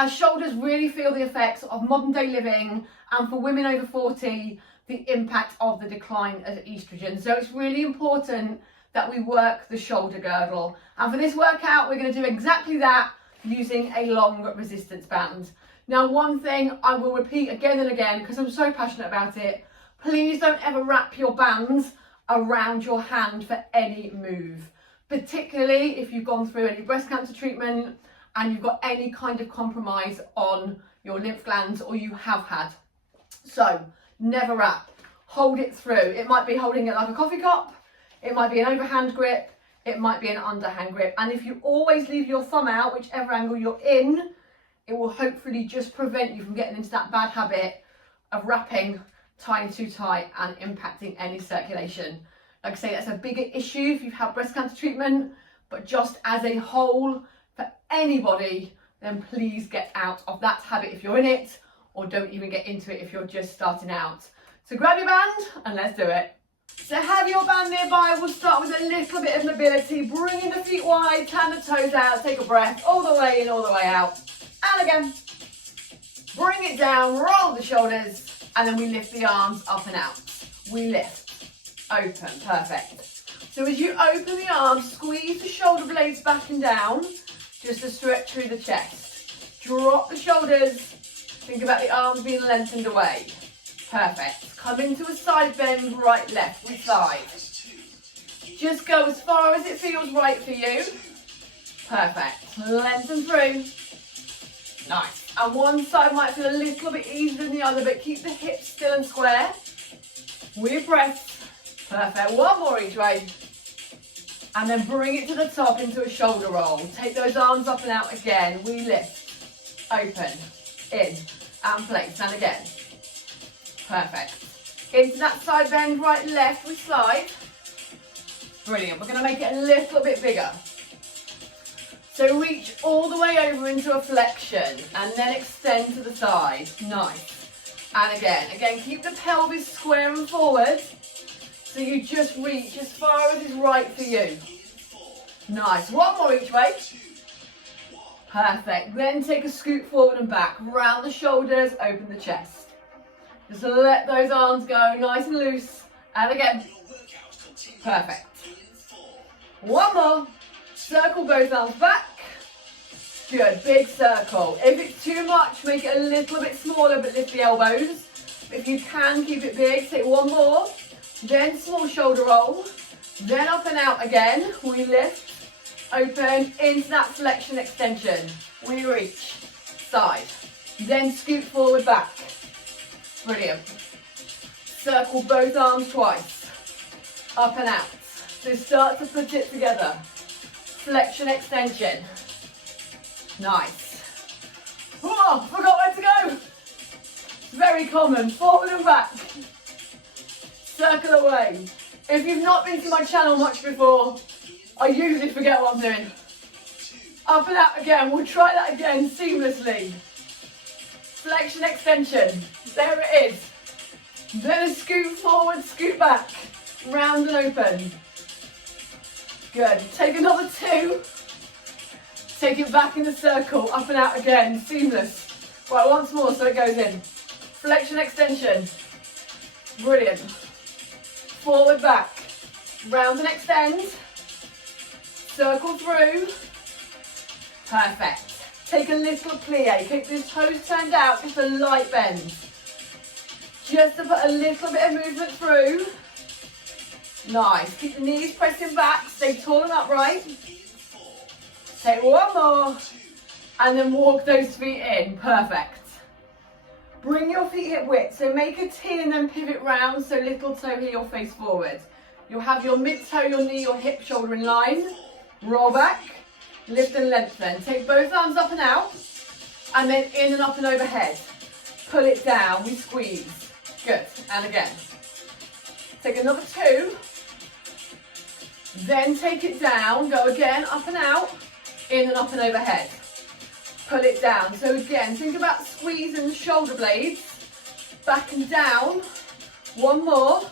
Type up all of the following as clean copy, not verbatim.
Our shoulders really feel the effects of modern day living, and for women over 40, the impact of the decline of estrogen. So it's really important that we work the shoulder girdle. And for this workout, we're going to do exactly that using a long resistance band. Now, one thing I will repeat again and again, because I'm so passionate about it, please don't ever wrap your bands around your hand for any move, particularly if you've gone through any breast cancer treatment and you've got any kind of compromise on your lymph glands, or you have had. So never wrap, hold it through. It might be holding it like a coffee cup, it might be an overhand grip, it might be an underhand grip. And if you always leave your thumb out, whichever angle you're in, it will hopefully just prevent you from getting into that bad habit of wrapping, tying too tight and impacting any circulation. Like I say, that's a bigger issue if you've had breast cancer treatment, but just as a whole, for anybody, then please get out of that habit if you're in it, or don't even get into it if you're just starting out. So grab your band and let's do it. So have your band nearby. We'll start with a little bit of mobility, bringing the feet wide, turn the toes out, take a breath all the way in, all the way out. And again, bring it down, roll the shoulders, and then we lift the arms up and out. We lift, open, perfect. So as you open the arms, squeeze the shoulder blades back and down, just to stretch through the chest. Drop the shoulders, think about the arms being lengthened away. Perfect. Come into a side bend, right, left, with side. Just go as far as it feels right for you. Perfect. Lengthen through. Nice. And one side might feel a little bit easier than the other, but keep the hips still and square. With your breath. Perfect. One more each way. And then bring it to the top into a shoulder roll. Take those arms up and out again. We lift, open, in, and place. And again. Perfect. Into that side bend, right, left, we slide. Brilliant. We're going to make it a little bit bigger. So reach all the way over into a flexion and then extend to the side. Nice. And again, keep the pelvis square and forward. So you just reach as far as is right for you. Nice. One more each way. Perfect. Then take a scoot forward and back. Round the shoulders, open the chest. Just let those arms go nice and loose. And again. Perfect. One more. Circle both arms back. Good. Big circle. If it's too much, make it a little bit smaller, but lift the elbows. If you can, keep it big. Take one more. Then small shoulder roll, then up and out again. We lift, open, into that flexion extension. We reach, side, then scoot forward back. Brilliant. Circle both arms twice, up and out. So start to put it together. Flexion extension. Nice. Oh, forgot where to go. It's very common, forward and back. Circle away. If you've not been to my channel much before, I usually forget what I'm doing. Up and out again. We'll try that again seamlessly. Flexion extension. There it is. Then a scoot forward, scoot back. Round and open. Good. Take another two. Take it back in the circle. Up and out again. Seamless. Right, once more so it goes in. Flexion extension. Brilliant. Forward, back, round and extend, circle through, perfect. Take a little plie, keep the toes turned out, just a light bend. Just to put a little bit of movement through. Nice, keep the knees pressing back, stay tall and upright. Take one more, and then walk those feet in, perfect. Bring your feet hip width, so make a T and then pivot round, so little toe heel face forward. You'll have your mid toe, your knee, your hip, shoulder in line. Roll back, lift and lengthen. Take both arms up and out, and then in and up and overhead. Pull it down, we squeeze. Good, and again. Take another two, then take it down, go again, up and out, in and up and overhead. Pull it down. So again, think about squeezing the shoulder blades, back and down. One more,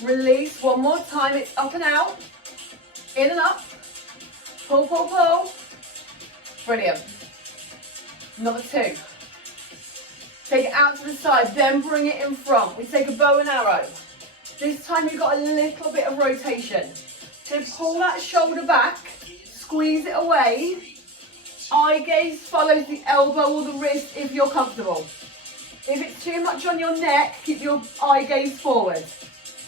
release, one more time, it's up and out, in and up, pull, pull, pull. Brilliant. Number 2. Take it out to the side, then bring it in front. We take a bow and arrow. This time you've got a little bit of rotation. So pull that shoulder back, squeeze it away. Eye gaze follows the elbow or the wrist if you're comfortable. If it's too much on your neck, keep your eye gaze forward.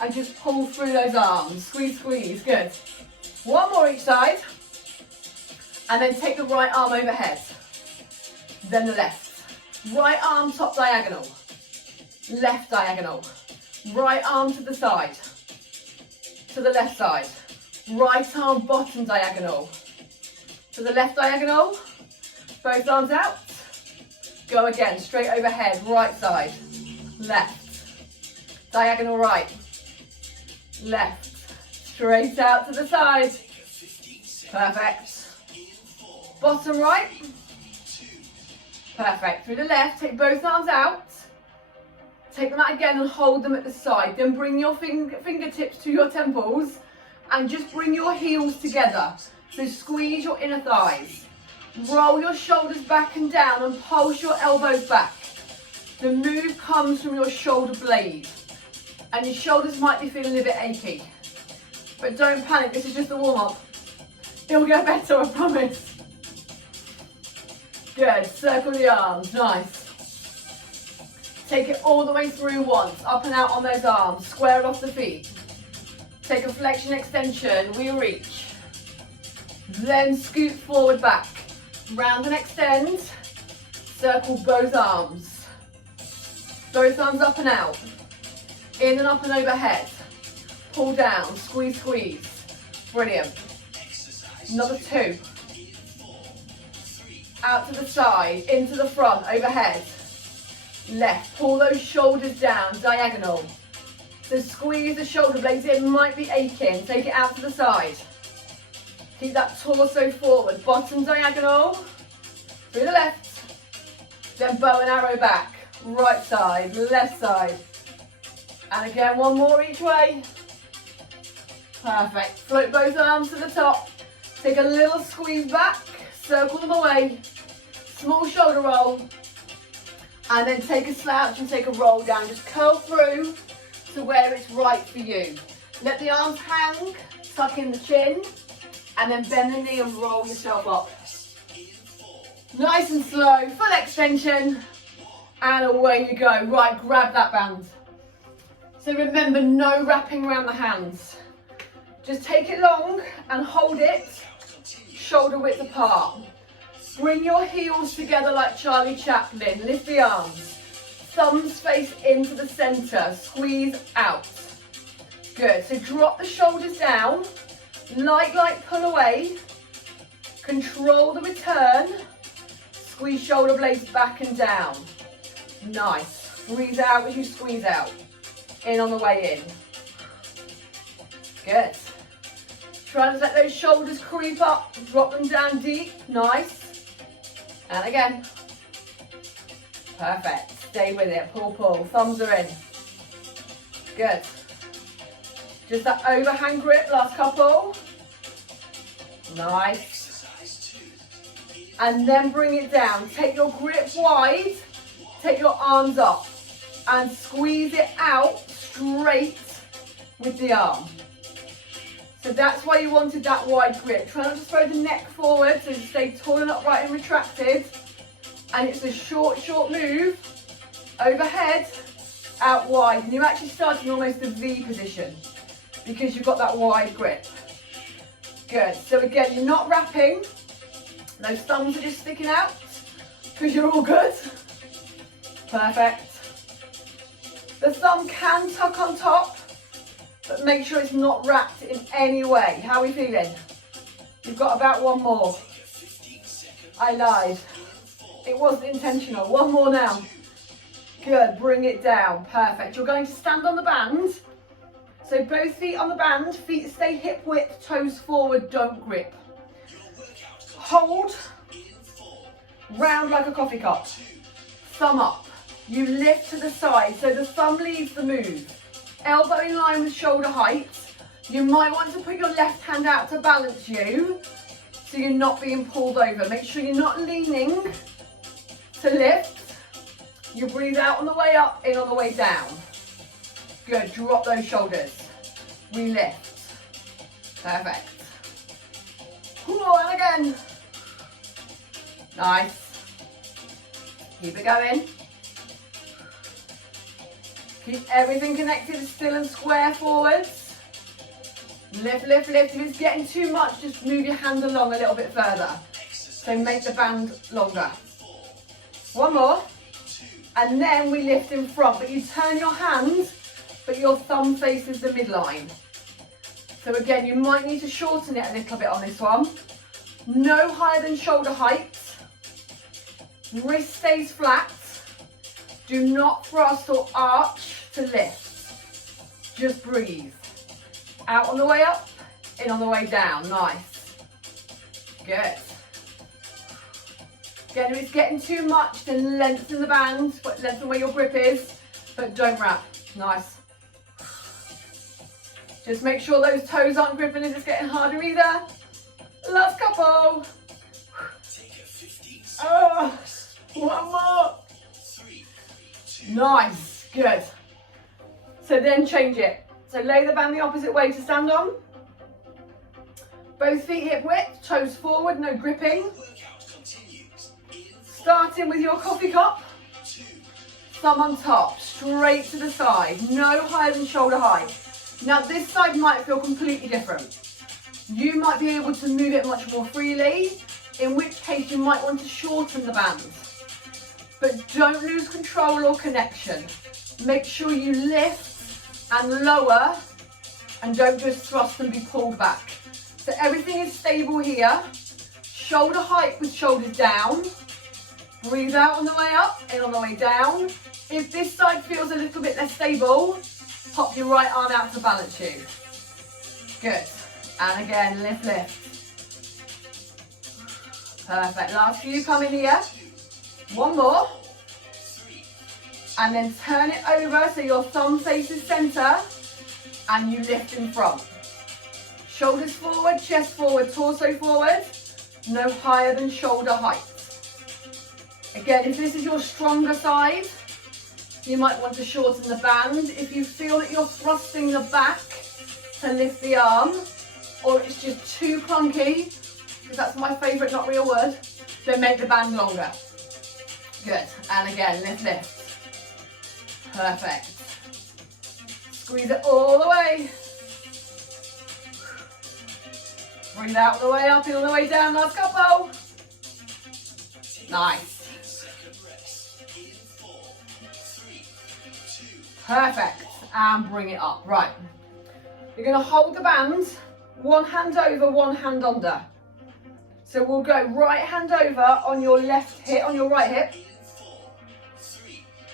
And just pull through those arms. Squeeze, squeeze, good. One more each side. And then take the right arm overhead. Then the left. Right arm top diagonal. Left diagonal. Right arm to the side. To the left side. Right arm bottom diagonal. To the left diagonal. Both arms out. Go again, straight overhead, right side. Left. Diagonal right. Left. Straight out to the side. Perfect. Bottom right. Perfect. Through the left, take both arms out. Take them out again and hold them at the side. Then bring your fingertips to your temples and just bring your heels together. So squeeze your inner thighs. Roll your shoulders back and down and pulse your elbows back. The move comes from your shoulder blade. And your shoulders might be feeling a bit achy. But don't panic, this is just a warm-up. It'll get better, I promise. Good, circle the arms, nice. Take it all the way through once, up and out on those arms, square off the feet. Take a flexion extension, we reach. Then scoot forward back. Round and extend, circle both arms. Both arms up and out. In and up and overhead. Pull down, squeeze, squeeze. Brilliant. Number 2. Out to the side, into the front, overhead. Left, pull those shoulders down, diagonal. So squeeze the shoulder blades, it might be aching. Take it out to the side. Keep that torso forward, bottom diagonal. Through the left. Then bow and arrow back. Right side, left side. And again, one more each way. Perfect. Float both arms to the top. Take a little squeeze back. Circle them away. Small shoulder roll. And then take a slouch and take a roll down. Just curl through to where it's right for you. Let the arms hang. Tuck in the chin. And then bend the knee and roll yourself up. Nice and slow. Full extension. And away you go. Right, grab that band. So remember, no wrapping around the hands. Just take it long and hold it, shoulder width apart. Bring your heels together like Charlie Chaplin. Lift the arms. Thumbs face into the center. Squeeze out. Good. So drop the shoulders down. Light pull away. Control the return. Squeeze shoulder blades back and down. Nice. Breathe out as you squeeze out. In on the way in. Good. Try to let those shoulders creep up. Drop them down deep. Nice. And again. Perfect. Stay with it. Pull, pull. Thumbs are in. Good. Just that overhand grip. Last couple. Nice. And then bring it down. Take your grip wide. Take your arms up. And squeeze it out straight with the arm. So that's why you wanted that wide grip. Try not to throw the neck forward, so stay tall and upright and retracted. And it's a short move. Overhead, out wide. And you're actually starting almost a V position because you've got that wide grip. Good. So again, you're not wrapping. Those thumbs are just sticking out because you're all good. Perfect. The thumb can tuck on top, but make sure it's not wrapped in any way. How are we feeling? You've got about one more. I lied. It wasn't intentional. One more now. Good. Bring it down. Perfect. You're going to stand on the band. So both feet on the band. Feet stay hip width, toes forward, don't grip. Hold. Round like a coffee cup. Thumb up. You lift to the side, so the thumb leads the move. Elbow in line with shoulder height. You might want to put your left hand out to balance you, so you're not being pulled over. Make sure you're not leaning to lift. You breathe out on the way up, in on the way down. Good, drop those shoulders. We lift. Perfect. And again. Nice. Keep it going. Keep everything connected, still and square forwards. Lift, lift, lift. If it's getting too much, just move your hand along a little bit further. So make the band longer. One more. And then we lift in front, but you turn your hand, but your thumb faces the midline. So again, you might need to shorten it a little bit on this one. No higher than shoulder height. Wrist stays flat. Do not thrust or arch to lift. Just breathe. Out on the way up, in on the way down. Nice. Good. Again, if it's getting too much, then lengthen the band, lengthen where your grip is, but don't wrap. Nice. Just make sure those toes aren't gripping if it's getting harder either. Last couple. Oh, one more. Nice, good. So then change it. So lay the band the opposite way to stand on. Both feet hip width, toes forward, no gripping. Starting with your coffee cup. Thumb on top, straight to the side, no higher than shoulder height. Now this side might feel completely different. You might be able to move it much more freely, in which case you might want to shorten the band. But don't lose control or connection. Make sure you lift and lower and don't just thrust and be pulled back. So everything is stable here. Shoulder height with shoulders down. Breathe out on the way up, in on the way down. If this side feels a little bit less stable, pop your right arm out to balance you. Good. And again, lift, lift. Perfect. Last few coming here. One more. And then turn it over so your thumb faces center and you lift in front. Shoulders forward, chest forward, torso forward. No higher than shoulder height. Again, if this is your stronger side, you might want to shorten the band. If you feel that you're thrusting the back to lift the arm, or it's just too clunky, because that's my favourite not real word, then make the band longer. Good. And again, lift, lift. Perfect. Squeeze it all the way. Breathe out the way up and on the way down. Last couple. Nice. Perfect. And bring it up. Right. You're going to hold the band, one hand over, one hand under. So we'll go right hand over on your left hip, on your right hip.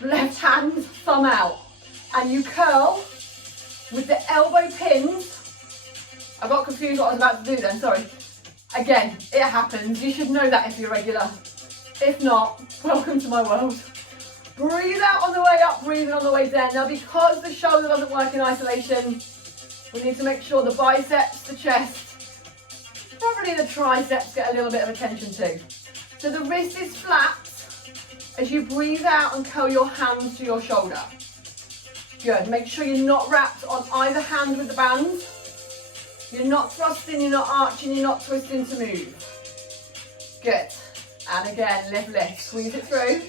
Left hand, thumb out. And you curl with the elbow pinned. I got confused what I was about to do then, sorry. Again, it happens. You should know that if you're regular. If not, welcome to my world. Breathe out on the way up, breathe in on the way down. Now because the shoulder doesn't work in isolation, we need to make sure the biceps, the chest, probably the triceps get a little bit of attention too. So the wrist is flat as you breathe out and curl your hands to your shoulder. Good, make sure you're not wrapped on either hand with the band. You're not thrusting, you're not arching, you're not twisting to move. Good, and again, lift, lift, squeeze it through.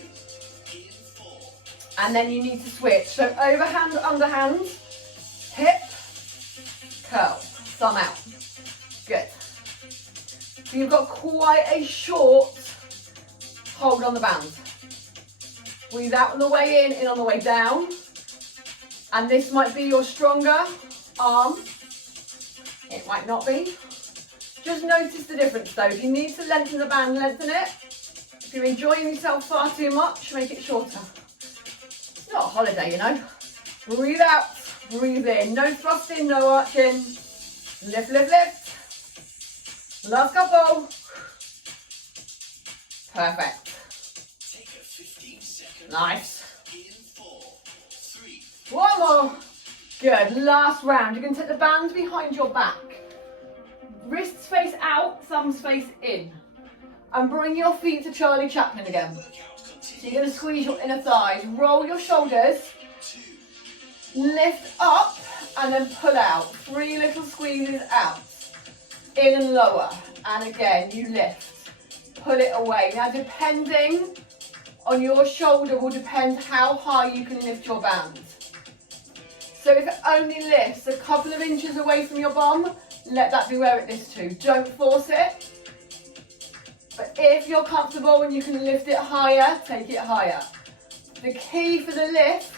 And then you need to switch. So overhand, underhand, hip, curl, thumb out. Good. So you've got quite a short hold on the band. Breathe out on the way in on the way down. And this might be your stronger arm. It might not be. Just notice the difference though. If you need to lengthen the band, lengthen it. If you're enjoying yourself far too much, make it shorter. It's not a holiday, you know. Breathe out, breathe in. No thrusting, no arching. Lift, lift, lift. Last couple. Perfect. Nice. One more. Good. Last round. You're going to take the band behind your back. Wrists face out, thumbs face in. And bring your feet to Charlie Chaplin again. So you're going to squeeze your inner thighs, roll your shoulders, lift up and then pull out. 3 little squeezes out, in and lower. And again, you lift, pull it away. Now depending on your shoulder will depend how high you can lift your band. So if it only lifts a couple of inches away from your bum, let that be where it lifts to. Don't force it. But if you're comfortable and you can lift it higher, take it higher. The key for the lift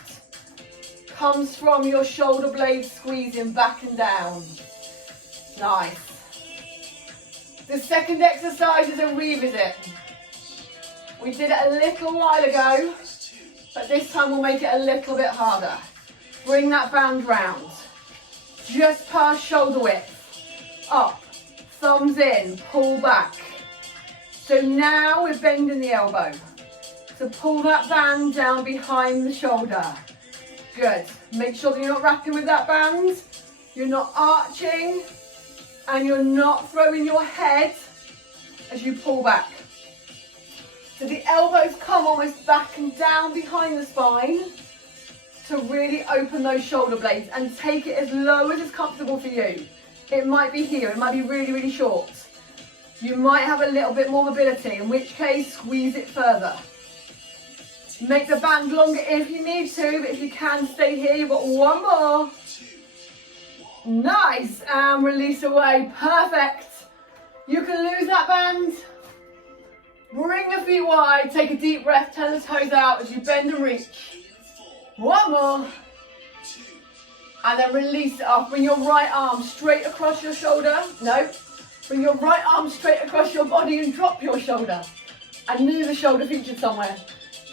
comes from your shoulder blades squeezing back and down. Nice. The second exercise is a revisit. We did it a little while ago, but this time we'll make it a little bit harder. Bring that band round, just past shoulder width, up, thumbs in, pull back. So now we're bending the elbow. So pull that band down behind the shoulder. Good. Make sure that you're not wrapping with that band, you're not arching, and you're not throwing your head as you pull back. So the elbows come almost back and down behind the spine to really open those shoulder blades and take it as low as is comfortable for you. It might be here, it might be really, really short. You might have a little bit more mobility, in which case squeeze it further. Make the band longer if you need to, but if you can, stay here. You've got 1 more. Nice, and release away, perfect. You can lose that band. Bring the feet wide, take a deep breath, turn the toes out as you bend and reach. 1 more. And then release it off. Bring your right arm straight across your shoulder. No. Bring your right arm straight across your body and drop your shoulder. And move the shoulder featured somewhere.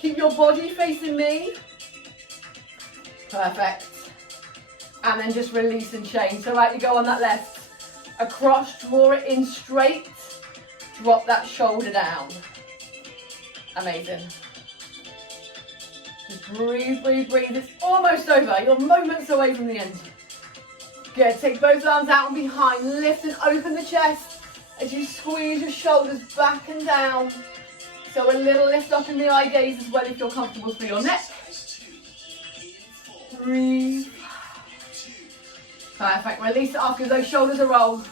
Keep your body facing me. Perfect. And then just release and change. So out you go on that left. Across, draw it in straight. Drop that shoulder down. Amazing. Just breathe, breathe, breathe. It's almost over. You're moments away from the end. Good. Take both arms out and behind. Lift and open the chest as you squeeze your shoulders back and down. So a little lift up in the eye gaze as well if you're comfortable for your neck. Breathe. Perfect. Release it off because those shoulders are rolled.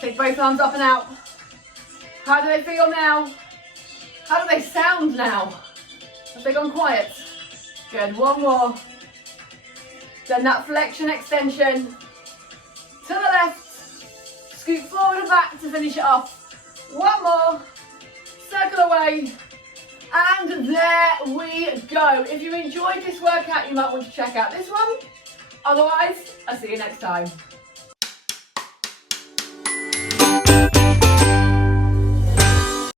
Take both arms up and out. How do they feel now? How do they sound now? Have they gone quiet? Good. 1 more. Then that flexion extension to the left. Scoot forward and back to finish it off. 1 more. Circle away. And there we go. If you enjoyed this workout, you might want to check out this one. Otherwise, I'll see you next time.